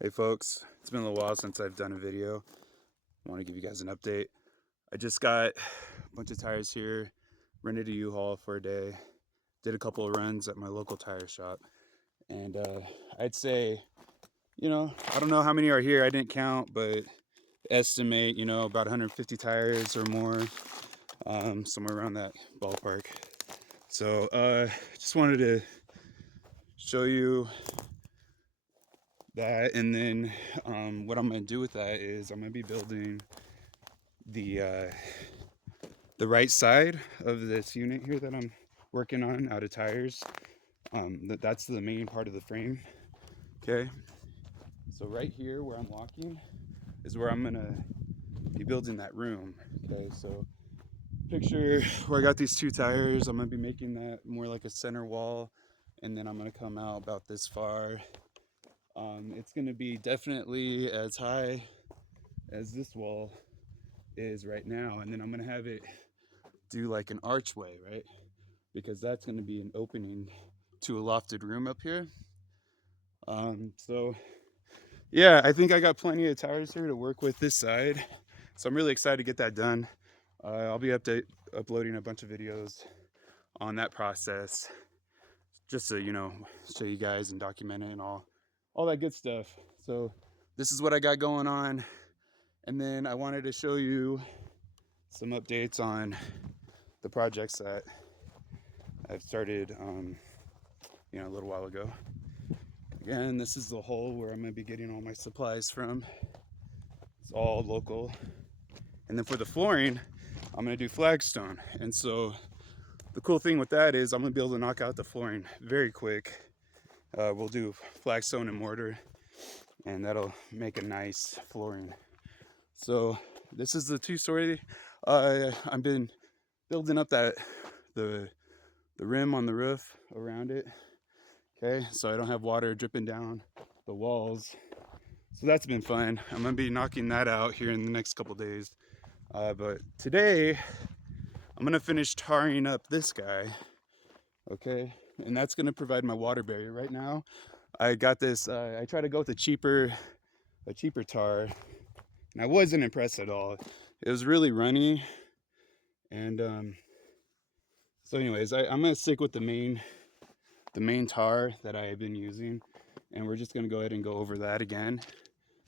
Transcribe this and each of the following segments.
Hey folks, it's been a little while since I've done a video. I want to give you guys an update. I just got a bunch of tires here, rented a U-Haul for a day, did a couple of runs at my local tire shop, and I'd say, I don't know how many are here, I didn't count, but estimate, about 150 tires or more, somewhere around that ballpark. So just wanted to show you that, and then what I'm going to do with that is I'm going to be building the right side of this unit here that I'm working on out of tires. That's the main part of the frame. Okay, so right here where I'm walking is where I'm gonna be building that room. Okay, so picture where I got these two tires. I'm gonna be making that more like a center wall, and then I'm gonna come out about this far. It's gonna be definitely as high as this wall is right now, and then I'm gonna have it do like an archway, right? Because that's going to be an opening to a lofted room up here. So yeah, I think I got plenty of tires here to work with this side. So I'm really excited to get that done. I'll be uploading a bunch of videos on that process, just to show you guys and document it and all that good stuff. So this is what I got going on, and then I wanted to show you some updates on the projects that I've started a little while ago. Again, this is the hole where I'm going to be getting all my supplies from. It's all local. And then for the flooring, I'm going to do flagstone. And so the cool thing with that is I'm going to be able to knock out the flooring very quick. We'll do flagstone and mortar, and that'll make a nice flooring. So this is the two-story. I've been building up the rim on the roof around it. Okay, so I don't have water dripping down the walls. So that's been fun. I'm gonna be knocking that out here in the next couple days. But today, I'm gonna finish tarring up this guy. Okay, and that's gonna provide my water barrier. Right now, I got this. I try to go with a cheaper tar, and I wasn't impressed at all. It was really runny, and so anyways, I'm gonna stick with the main tar that I have been using, and we're just gonna go ahead and go over that again.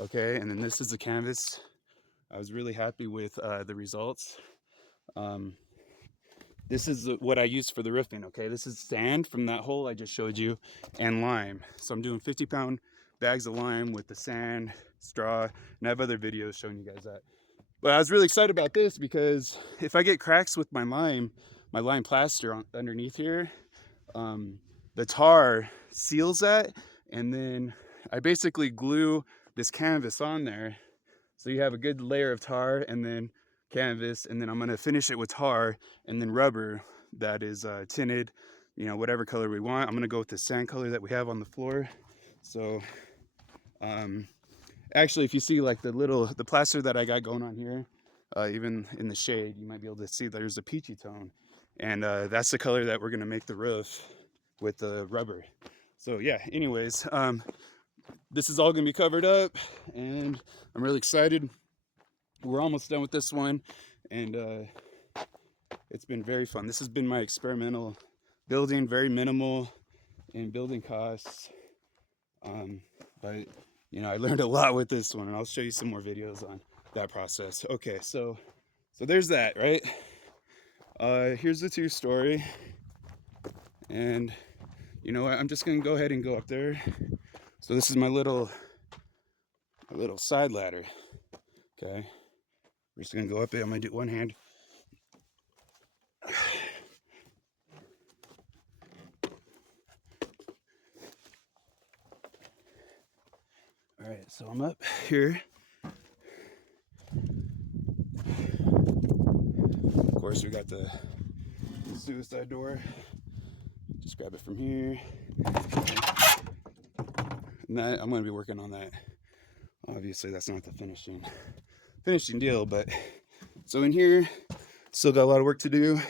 Okay, and then this is the canvas. I was really happy with the results. This is what I used for the roofing. Okay, this is sand from that hole I just showed you, and lime. So I'm doing 50-pound bags of lime with the sand, straw, and I have other videos showing you guys that. But I was really excited about this because if I get cracks with my lime plaster underneath here, the tar seals that, and then I basically glue this canvas on there, so you have a good layer of tar and then canvas, and then I'm going to finish it with tar and then rubber that is tinted, whatever color we want. I'm going to go with the sand color that we have on the floor. So actually, if you see like the plaster that I got going on here, even in the shade, you might be able to see there's a peachy tone, and that's the color that we're going to make the roof with the rubber. So yeah, anyways, this is all gonna be covered up, and I'm really excited. We're almost done with this one, and it's been very fun. This has been my experimental building, very minimal in building costs, but I learned a lot with this one, and I'll show you some more videos on that process. Okay, so there's that, right? Here's the two-story, and you know what? I'm just gonna go ahead and go up there. So this is my little side ladder. Okay, we're just gonna go up it. I'm gonna do one hand. All right, so I'm up here. Of course, we got the suicide door. Just grab it from here. And that, I'm gonna be working on that. Obviously, that's not the finishing deal, but so in here, still got a lot of work to do,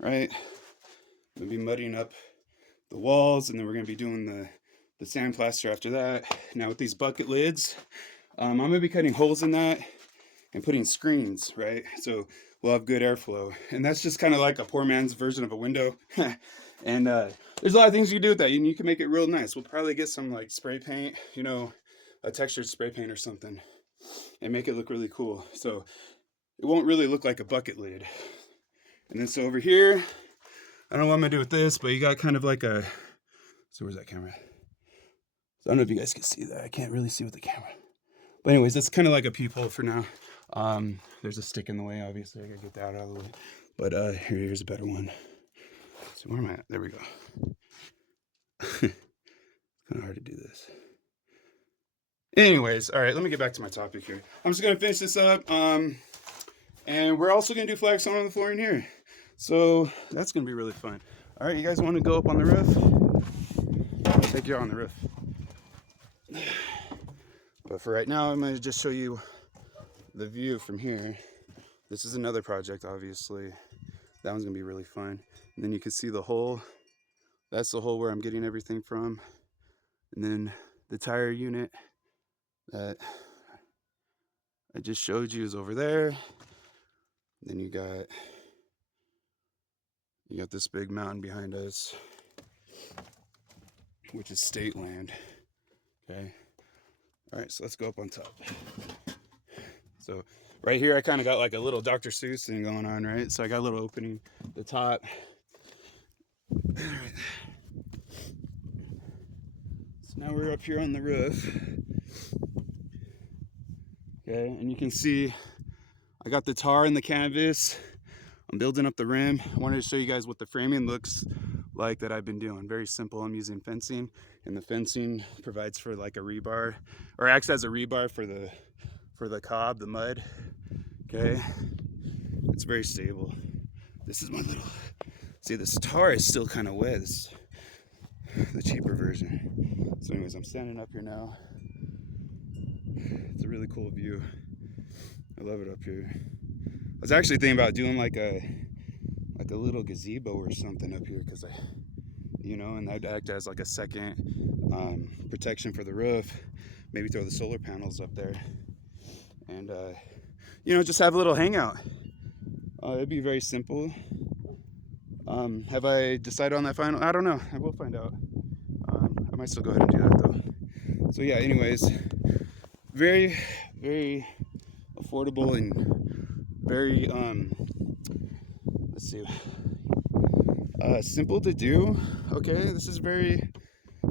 right? I'm gonna be muddying up the walls, and then we're gonna be doing the sandplaster after that. Now with these bucket lids, I'm gonna be cutting holes in that and putting screens, right? So we'll have good airflow. And that's just kind of like a poor man's version of a window. And there's a lot of things you can do with that. You can make it real nice. We'll probably get some like spray paint, you know, a textured spray paint or something, and make it look really cool. So it won't really look like a bucket lid. And then so over here, I don't know what I'm gonna do with this, but you got kind of like a, so where's that camera? So I don't know if you guys can see that. I can't really see with the camera. But anyways, that's kind of like a peephole for now. There's a stick in the way, obviously. I gotta get that out of the way. But here's a better one. So where am I at? There we go. Kind of hard to do this. Anyways, all right, let me get back to my topic here. I'm just gonna finish this up. And we're also gonna do flagstone on the floor in here. So that's gonna be really fun. All right, you guys wanna go up on the roof? I'll take you on the roof. But for right now, I'm gonna just show you the view from here. This is another project, obviously. That one's gonna be really fun. And then you can see the hole. That's the hole where I'm getting everything from. And then the tire unit that I just showed you is over there. Then you got this big mountain behind us, which is state land. Okay. All right, so let's go up on top. So right here, I kind of got like a little Dr. Seuss thing going on, right? So I got a little opening at the top. All right. So now we're up here on the roof. Okay, and you can see I got the tar and the canvas. I'm building up the rim. I wanted to show you guys what the framing looks like that I've been doing. Very simple. I'm using fencing, and the fencing provides for like a rebar, or acts as a rebar for the cob, the mud. Okay, it's very stable. This is my little, see, this tar is still kind of wet. This is the cheaper version. So anyways, I'm standing up here now. It's a really cool view. I love it up here. I was actually thinking about doing like a little gazebo or something up here, because and that'd act as like a second protection for the roof. Maybe throw the solar panels up there, and just have a little hangout. It'd be very simple. Have I decided on that final? I don't know. I will find out. I might still go ahead and do that though. So yeah, anyways, very, very affordable and very let's see, simple to do. Okay, this is very,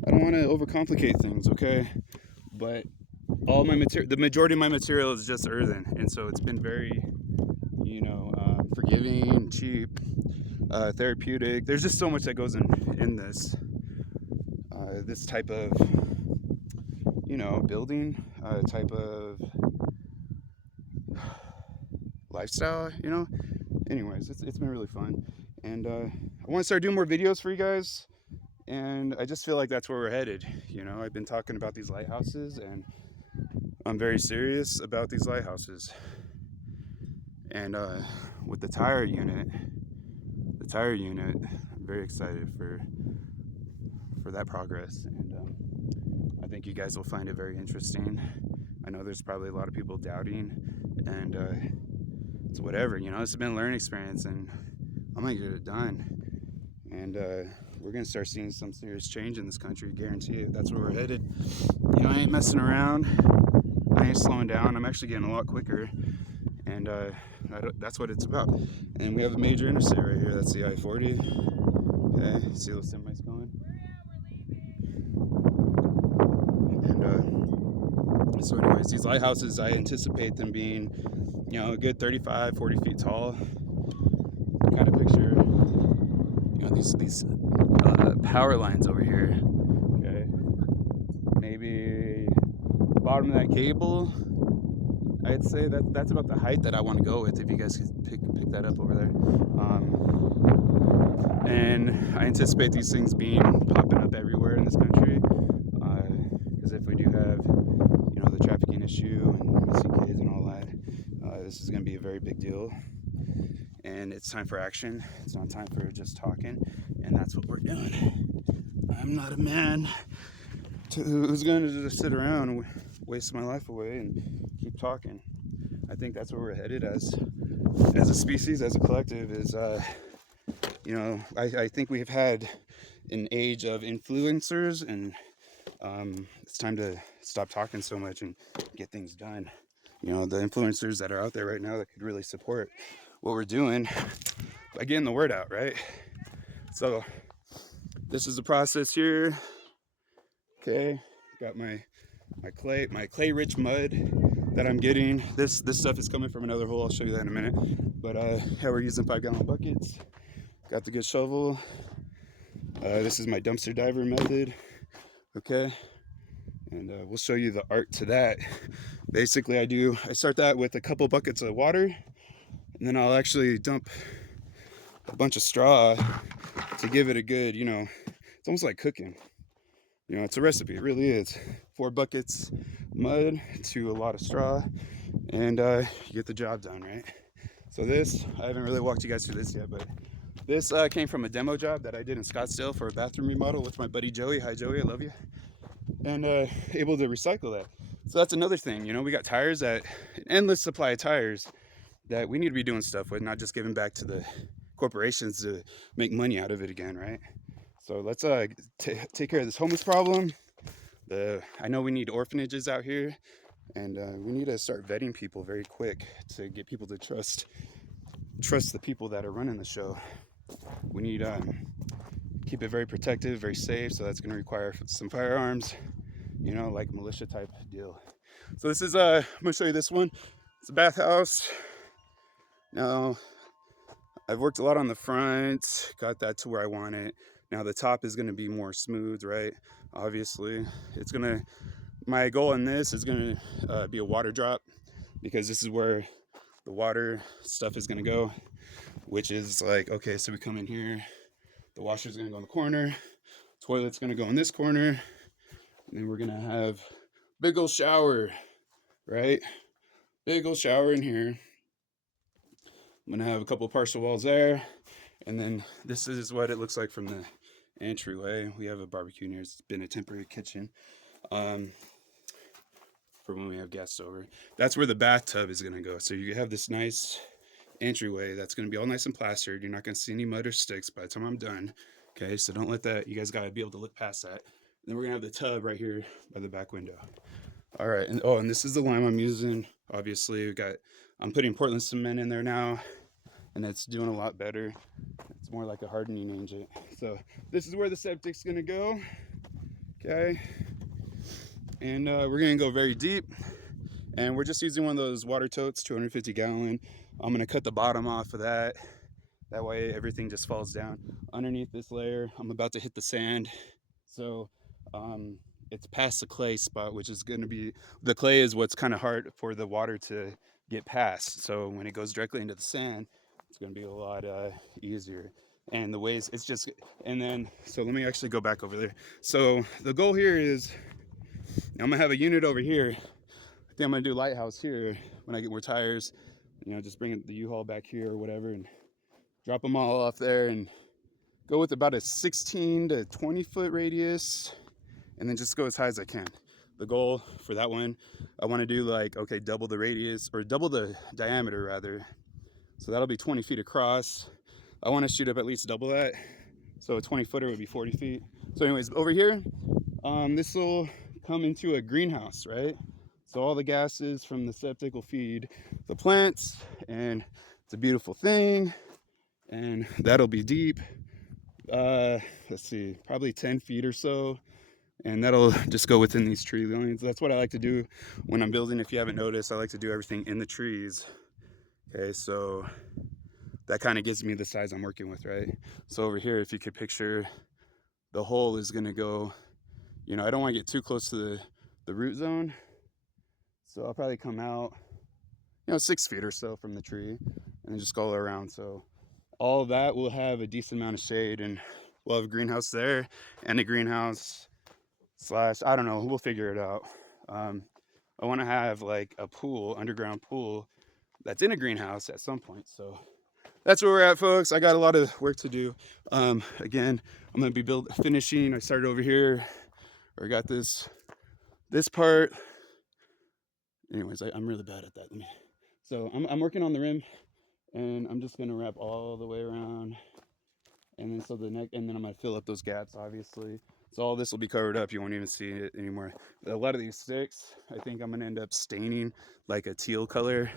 I don't want to overcomplicate things, okay, but all my material, the majority of my material is just earthen, and so it's been very forgiving, cheap, therapeutic. There's just so much that goes in this this type of building, type of lifestyle. Anyways, it's been really fun, and I want to start doing more videos for you guys, and I just feel like that's where we're headed. I've been talking about these lighthouses, and I'm very serious about these lighthouses. And with the tire unit, I'm very excited for that progress, and I think you guys will find it very interesting. I know there's probably a lot of people doubting, and it's whatever, this has been a learning experience, and I'm gonna get it done. And we're gonna start seeing some serious change in this country, guarantee it. That's where we're headed. I ain't messing around. I ain't slowing down. I'm actually getting a lot quicker, and that's what it's about. And we have a major interstate right here. That's the I-40. Okay, see those semis going? And so anyways, these lighthouses, I anticipate them being, a good 35, 40 feet tall. Kind of picture, these power lines over here. Okay, maybe the bottom of that cable, I'd say that's about the height that I want to go with, if you guys could pick that up over there. And I anticipate these things popping up everywhere in this country, because if we do have, the trafficking issue and missing kids and all that, this is going to be a very big deal, and it's time for action. It's not time for just talking, and that's what we're doing. I'm not a man who's going to just sit around and waste my life away and keep talking? I think that's where we're headed as a species, as a collective. Is you know, I think we've had an age of influencers, and it's time to stop talking so much and get things done. You know, the influencers that are out there right now that could really support what we're doing by getting the word out, right? So this is the process here. Okay, got my clay rich mud that I'm getting. This stuff is coming from another hole. I'll show you that in a minute. But yeah, we're using 5-gallon buckets. Got the good shovel. This is my dumpster diver method. Okay, and we'll show you the art to that. Basically, I start that with a couple buckets of water, and then I'll actually dump a bunch of straw to give it a good, you know, it's almost like cooking. You know, it's a recipe, it really is. 4 buckets mud to a lot of straw, and you get the job done, right? So this, I haven't really walked you guys through this yet, but this came from a demo job that I did in Scottsdale for a bathroom remodel with my buddy Joey. Hi Joey, I love you. And able to recycle that. So that's another thing, you know, we got tires, that an endless supply of tires that we need to be doing stuff with, not just giving back to the corporations to make money out of it again, right? So let's take care of this homeless problem. I know we need orphanages out here, and we need to start vetting people very quick to get people to trust the people that are running the show. We need keep it very protective, very safe. So that's going to require some firearms, you know, like militia type deal. So this is I'm going to show you this one. It's a bathhouse. Now I've worked a lot on the front, got that to where I want it. Now the top is going to be more smooth, right? Obviously, my goal in this is going to be a water drop, because this is where the water stuff is going to go, which is like, okay, so we come in here, the washer's going to go in the corner, toilet's going to go in this corner, and then we're going to have big old shower, right? Big old shower in here. I'm going to have a couple of partial walls there, and then this is what it looks like from the entryway. We have a barbecue in here. It's been a temporary kitchen for when we have guests over. That's where the bathtub is going to go. So you have this nice entryway that's going to be all nice and plastered. You're not going to see any mud or sticks by the time I'm done. Okay, so don't let that, you guys got to be able to look past that. And then we're going to have the tub right here by the back window. All right, and this is the lime I'm using. Obviously, I'm putting Portland cement in there now, and it's doing a lot better. It's more like a hardening agent. So this is where the septic's gonna go. Okay, and we're gonna go very deep, and we're just using one of those water totes, 250 gallon. I'm gonna cut the bottom off of that. That way everything just falls down. Underneath this layer, I'm about to hit the sand. So it's past the clay spot, which is going to be, the clay is what's kind of hard for the water to get past. So when it goes directly into the sand, it's going to be a lot easier. And the ways, it's just, and then, so let me actually go back over there. So the goal here is, I'm going to have a unit over here. I think I'm going to do lighthouse here when I get more tires. You know, just bring the U-Haul back here or whatever and drop them all off there, and go with about a 16 to 20 foot radius, and then just go as high as I can. The goal for that one, I want to do like, okay, double the radius, or double the diameter rather. So that'll be 20 feet across. I want to shoot up at least double that. So a 20 footer would be 40 feet. So anyways, over here, this will come into a greenhouse, right? So all the gases from the septic will feed the plants, and it's a beautiful thing. And that'll be deep. Let's see, probably 10 feet or so. And that'll just go within these tree lines. That's what I like to do when I'm building. If you haven't noticed, I like to do everything in the trees. Okay, so that kind of gives me the size I'm working with, right? So over here, if you could picture, the hole is gonna go, you know, I don't want to get too close to the root zone. So I'll probably come out, you know, 6 feet or so from the tree, and just go around. So all of that will have a decent amount of shade, and we'll have a greenhouse there, and a greenhouse slash, I don't know, we'll figure it out. I want to have like a pool, underground pool, that's in a greenhouse at some point. So that's where we're at, folks. I got a lot of work to do. Again, I'm going to be finishing. I started over here or got this part. Anyways, I'm really bad at that. So I'm working on the rim, and I'm just gonna wrap all the way around, and then so the neck, and then I'm gonna fill up those gaps, obviously. So all this will be covered up. You won't even see it anymore. A lot of these sticks, I think I'm gonna end up staining like a teal color.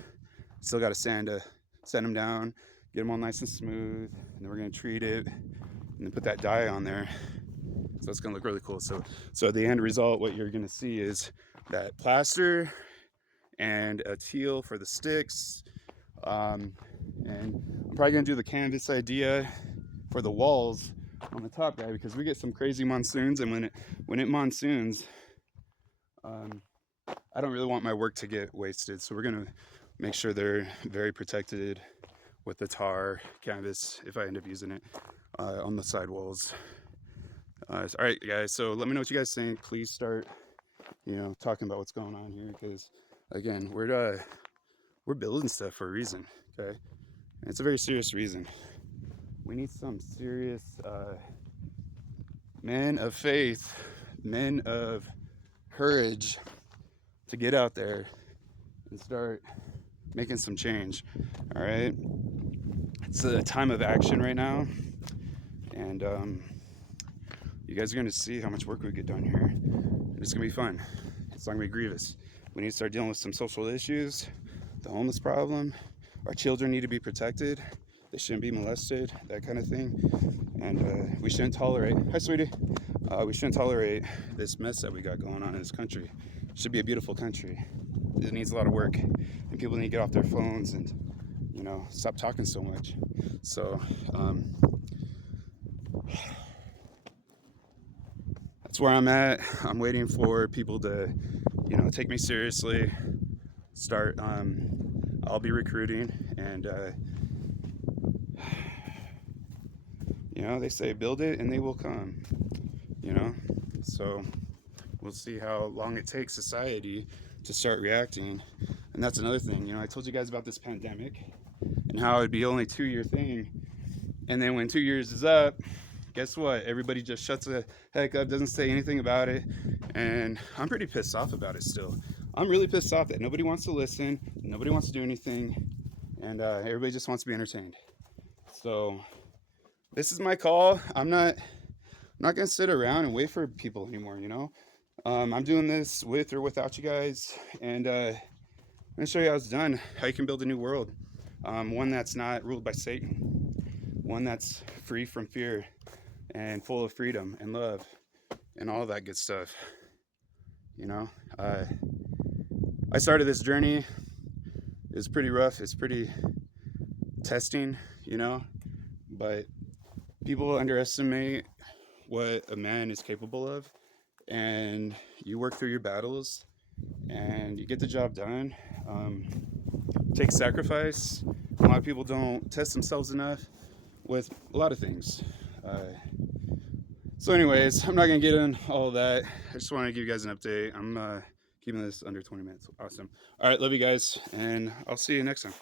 Still got to sand them down, get them all nice and smooth, and then we're gonna treat it, and then put that dye on there. So it's gonna look really cool. So the end result, what you're gonna see is that plaster and a teal for the sticks. And I'm probably gonna do the canvas idea for the walls on the top guy, because we get some crazy monsoons, and when it monsoons, I don't really want my work to get wasted. So we're gonna make sure they're very protected with the tar canvas if I end up using it on the side walls. All right, guys. So let me know what you guys think. Please start, talking about what's going on here, because again, we're building stuff for a reason. Okay, and it's a very serious reason. We need some serious men of faith, men of courage to get out there and start making some change. All right, it's a time of action right now, and you guys are gonna see how much work we get done here. It's gonna be fun. It's not gonna be grievous. We need to start dealing with some social issues, the homeless problem. Our children need to be protected. They shouldn't be molested, that kind of thing. And we shouldn't tolerate, hi sweetie, we shouldn't tolerate this mess that we got going on in this country. It should be a beautiful country. It needs a lot of work, and people need to get off their phones and, stop talking so much. So that's where I'm at. I'm waiting for people to, take me seriously. Start, I'll be recruiting, and they say build it and they will come, so we'll see how long it takes society to start reacting. And that's another thing. I told you guys about this pandemic and how it'd be only a 2-year thing, and then when 2 years is up, guess what? Everybody just shuts the heck up, doesn't say anything about it. And I'm pretty pissed off about it still. I'm really pissed off that nobody wants to listen, nobody wants to do anything, and everybody just wants to be entertained. So this is my call. I'm not gonna sit around and wait for people anymore. I'm doing this with or without you guys, and I'm gonna show you how it's done, how you can build a new world, one that's not ruled by Satan, one that's free from fear and full of freedom and love and all that good stuff. I started this journey. It's pretty rough. It's pretty testing, but people underestimate what a man is capable of, and you work through your battles and you get the job done. Takes sacrifice. A lot of people don't test themselves enough with a lot of things. So anyways, I'm not gonna get in all that. I just want to give you guys an update. I'm keeping this under 20 minutes. Awesome. All right, love you guys, and I'll see you next time.